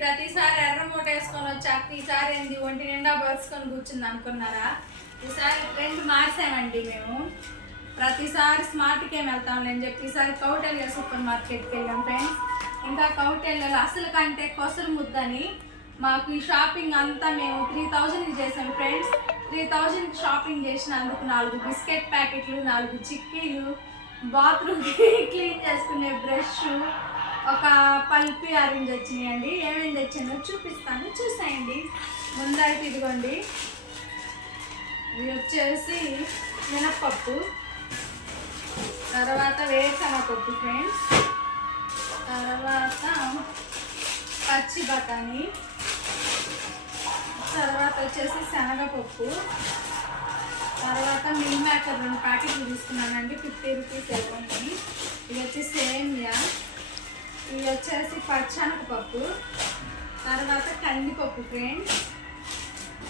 ప్రతిసారి ఎర్ర మూట వేసుకొని వచ్చాక ఈసారి ఏంది ఒంటి నిండా పరుచుకొని కూర్చుంది అనుకున్నారా? ఈసారి ట్రెండ్ మార్చామండి మేము. ప్రతిసారి స్మార్ట్కి వెళ్తాం నేను చెప్పి ఈసారి కౌటల్య సూపర్ మార్కెట్కి వెళ్ళాం ఫ్రెండ్స్ ఇంకా కౌటల్యలో అసలు కంటే కొసరు ముద్దని మాకు ఈ షాపింగ్ అంతా మేము త్రీ థౌజండ్కి చేసాం ఫ్రెండ్స్ త్రీ థౌజండ్కి షాపింగ్ చేసినందుకు నాలుగు బిస్కెట్ ప్యాకెట్లు నాలుగు చిక్కీలు బాత్రూమ్కి క్లీన్ చేసుకునే బ్రష్ ఒక పల్పి ఆరెంజ్ వచ్చినాయండి. ఏమేమి తెచ్చానో చూపిస్తాను. చూసేయండి. ముందైతే ఇదిగోండి. ఇవి వచ్చేసి మినప్పప్పు తర్వాత వేరుశనగపప్పు ఫ్రెండ్స్ తర్వాత పచ్చి బఠానీ తర్వాత వచ్చేసి శనగపప్పు తర్వాత మిల్ మేకర్ రెండు ప్యాకెట్లు తీసుకున్నానండి. ఫిఫ్టీ రూపీస్ పచ్చనగపప్పు తర్వాత కందిపప్పు ఫ్రెండ్స్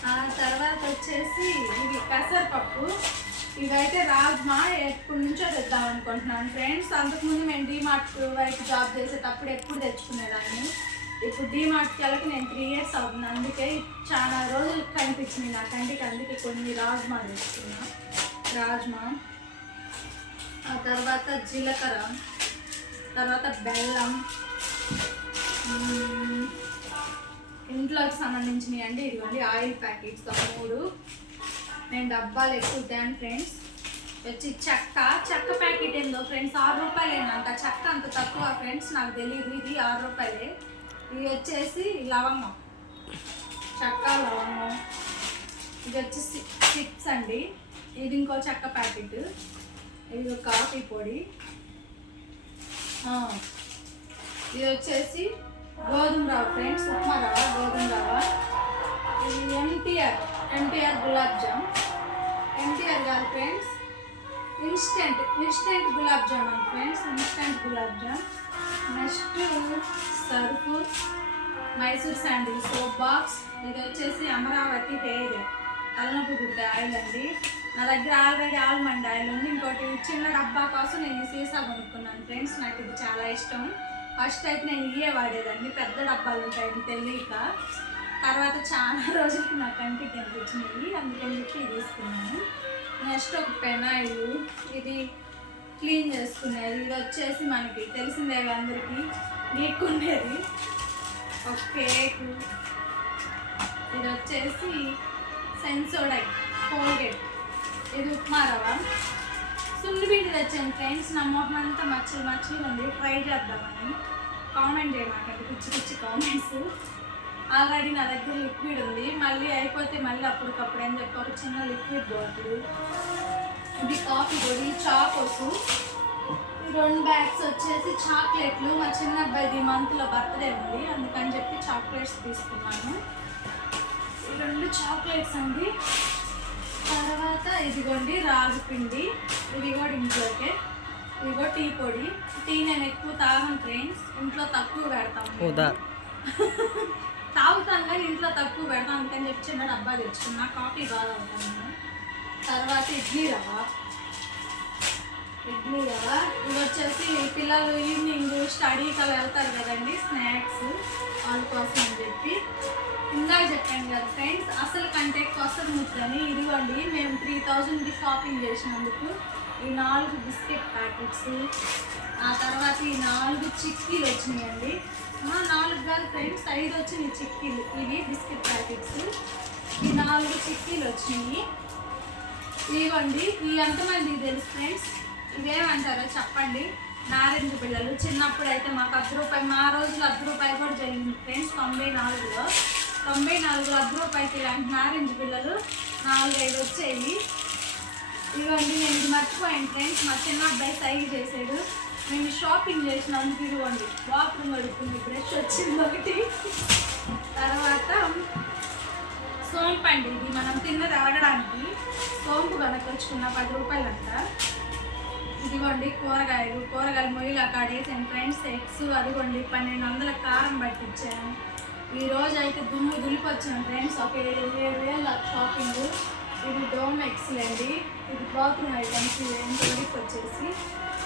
ఆ తర్వాత వచ్చేసి ఇది పెసరపప్పు. ఇవైతే రాజ్మా ఎప్పటి నుంచో తెద్దాం అనుకుంటున్నాను ఫ్రెండ్స్ అంతకుముందు మేము డీమార్ట్ వైపు జాబ్ చేసేటప్పుడు ఎప్పుడు తెచ్చుకునేదాన్ని. ఇప్పుడు డీమార్ట్కి వెళ్ళక నేను త్రీ ఇయర్స్ అవుతుంది. అందుకే చాలా రోజులు కనిపించింది నా కంటికి అందుకే కొన్ని రాజ్మా తెచ్చుకున్నా. రాజ్మా. ఆ తర్వాత జీలకర్ర. తర్వాత బెల్లం. ఇంట్లోకి సంబంధించినవి అండి ఇదిగోండి ఆయిల్ ప్యాకెట్స్ మూడు. నేను డబ్బాలు ఎక్కువ ఉంటాను ఫ్రెండ్స్. వచ్చి చెక్క చెక్క ప్యాకెట్ ఏందో ఫ్రెండ్స్ ఆరు రూపాయలేనంట చెక్క అంత తక్కువ ఫ్రెండ్స్ నాకు తెలియదు ఇది ఆరు రూపాయలే. ఇది వచ్చేసి లవంగం. చెక్క లవంగం. ఇది వచ్చి చిప్స్ అండి. ఇది ఇంకో చెక్క ప్యాకెట్. ఇది కాఫీ పొడి. ఇది వచ్చేసి గోధుమ రవ్వ ఫ్రెండ్స్. ఉప్మా రవ్వ గోధుమ రవ్వ. ఇది NTR NTR gulab jam. NTR కాదు friends instant instant gulab jamun friends. Instant gulab jam. Next సరుకు మైసూర్ శాండిల్ సోప్ బాక్స్. ఇది వచ్చేసి అమరావతి హెయిర్ తలనొప్పి గుడ్డ ఆయిల్ అండి. నా దగ్గర ఆల్రెడీ ఆల్మండ్ ఆయిల్ ఉంది. ఇంకోటి చిన్న డబ్బా కోసం నేను సీసా కొనుక్కున్నాను ఫ్రెండ్స్. నాకు ఇది చాలా ఇష్టం. ఫస్ట్ అయితే నేను ఇవే వాడేదాన్ని. పెద్ద డబ్బాలు ఉంటాయి తెలియక. తర్వాత చాలా రోజులకి నా కంటికి కనిపించినాయి అందుకని చెప్పి ఇది తీసుకున్నాను. నెక్స్ట్ ఒక పెనాయిల్. ఇది క్లీన్ చేసుకునేది. ఇది వచ్చేసి మనకి తెలిసిందే అందరికీ. నీకుండేది ఒక కేక్. ఇది వచ్చేసి సెన్సోడైట్ కోల్గేట్. ఇది ఉప్మా రవ్వ. సున్నిపిండి తెచ్చాను ఫ్రెండ్స్ నా మొహం అంతా మచ్చలు మచ్చలు ఉంది. ట్రై చేద్దామని కామెంట్ చేయమాకండి పిచ్చి పిచ్చి కామెంట్స్ ఆల్రెడీ నా దగ్గర లిక్విడ్ ఉంది. మళ్ళీ అయిపోతే మళ్ళీ అప్పటికప్పుడు అని చెప్పి ఒక చిన్న లిక్విడ్ బాటిల్ ఇది కాఫీ పొడి చాకోస్ రెండు బ్యాగ్స్ వచ్చేసి చాక్లెట్లు మా చిన్న అబ్బాయిది మంత్లో బర్త్డే ఉంది. అందుకని చెప్పి చాక్లెట్స్ తీసుకున్నాను. రెండు చాక్లెట్స్ అండి. ఇదిగోండి రాగి పిండి. ఇది కూడా ఇంట్లోకే. ఇదిగో టీ పొడి. టీ నేను ఎక్కువ తాగను ఫ్రెండ్స్ ఇంట్లో తక్కువ పెడతాను తాగుతాను కానీ ఇంట్లో తక్కువ పెడతాను అందుకని చెప్పి చిన్న డబ్బా తెచ్చుకున్నా. కాఫీ బాగా అవుతాను తర్వాత ఇడ్లీ రవ్వ. ఇడ్లీ రవ్వ. ఇవి వచ్చేసి పిల్లలు ఈవినింగ్ స్టడీకి అలా వెళ్తారు కదండి స్నాక్స్. వాళ్ళ కోసం అని చెప్పి. ఇందాక చెప్పాను కదా ఫ్రెండ్స్ అసలు కంటే కొసరు ముద్దని ఇదిగోండి మేము త్రీ థౌజండ్కి షాపింగ్ చేసినందుకు ఈ నాలుగు బిస్కెట్ ప్యాకెట్స్ ఆ తర్వాత ఈ నాలుగు చిక్కీలు వచ్చినాయండి. నాలుగు కాదు ఫ్రెండ్స్ ఐదు వచ్చినాయి చిక్కీలు. ఇవి బిస్కెట్ ప్యాకెట్స్. ఈ నాలుగు చిక్కీలు వచ్చినాయి. ఇవ్వండి ఈ ఎంతమందికి తెలుసు ఫ్రెండ్స్? ఇవేమంటారో చెప్పండి. నారింజ పిల్లలు చిన్నప్పుడు అయితే మాకు అర్ధ రూపాయి మా రోజులు అర్ధ రూపాయి కూడా జరిగింది. ఫ్రెండ్స్ తొంభై నాలుగులో తొంభై నాలుగు లక్ష రూపాయలకి ఇలాంటి నారింజ పిల్లలు నాలుగైదు వచ్చేవి ఇవ్వండి నేను ఇది మర్చిపోయాను ఫ్రెండ్స్ మా చిన్న అబ్బాయి సైజ్ చేసాడు మేము షాపింగ్ చేసినందుకు ఇదిగోండి బాత్రూమ్ కడుక్కుంది బ్రష్ వచ్చింది ఒకటి. తర్వాత సోంపు అండి ఇది. మనం తిన్నది ఆడడానికి సోంపు కనుకొచ్చుకున్న పది రూపాయలు అంట ఇదిగోండి కూరగాయలు కూరగాయలు మొయ్యలు అక్కడ వేసాను ఫ్రెండ్స్ ఎగ్స్ అదిగోండి పన్నెండు వందల కారం పట్టించాను. ఈ రోజు అయితే దుమ్ము దులిపొచ్చాను ఫ్రెండ్స్. ఒక ఏడు వేల షాపింగ్. ఇది డోమ్ ఎక్స్ అండి. ఇది బాత్రూమ్ ఐటమ్స్ ఎంత వచ్చేసి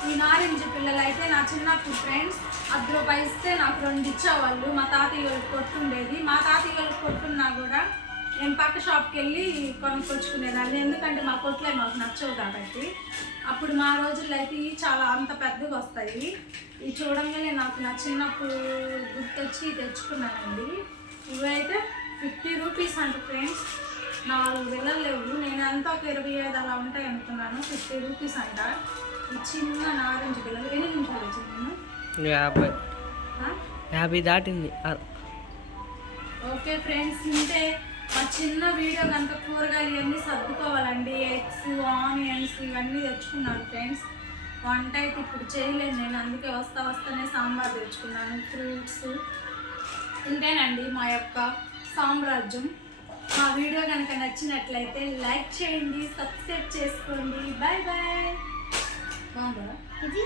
ఈ నారింజ పిల్లలు అయితే నా చిన్నప్పుడు ఫ్రెండ్స్ అది రూపాయి ఇస్తే నాకు రెండు ఇచ్చేవాళ్ళు. మా తాతయ్య వాళ్ళకి కొట్టుండేది. మా తాతయ్య వాళ్ళకి నేను పక్క షాప్కి వెళ్ళి కొనుక్కొచ్చుకునేదాన్ని. ఎందుకంటే మా కొట్లే మాకు నచ్చవు కాబట్టి. అప్పుడు మా రోజుల్లో అయితే ఇవి చాలా అంత పెద్దగా వస్తాయి. ఇవి చూడంగానే నాకు నా చిన్నప్పుడు గుర్తొచ్చి తెచ్చుకున్నానండి. ఇవైతే ఫిఫ్టీ రూపీస్ అంట ఫ్రెండ్స్. నాలుగు వేలలు లేవు. నేను ఎంత ఒక ఇరవై ఐదు అలా ఉంటాయి అనుకున్నాను. ఫిఫ్టీ రూపీస్ అంట. ఈ చిన్న నారింజ పిల్లలు. ఎన్ని నిమిషాలు వచ్చింది యాభై. నేను యాభై దాటింది. ఓకే ఫ్రెండ్స్ ఇంతే మా చిన్న వీడియో కనుక కూరగాయలు ఇవన్నీ సర్దుకోవాలండి ఎగ్స్ ఆనియన్స్ ఇవన్నీ తెచ్చుకున్నాను ఫ్రెండ్స్. వంట అయితే ఇప్పుడు చేయలేను నేను అందుకే వస్తా వస్తానే సాంబార్ తెచ్చుకున్నాను ఫ్రూట్స్. ఇంతేనండి మా యొక్క సామ్రాజ్యం. మా వీడియో కనుక నచ్చినట్లయితే లైక్ చేయండి సబ్స్క్రైబ్ చేసుకోండి. Bye bye. బాగుందా? ఇది?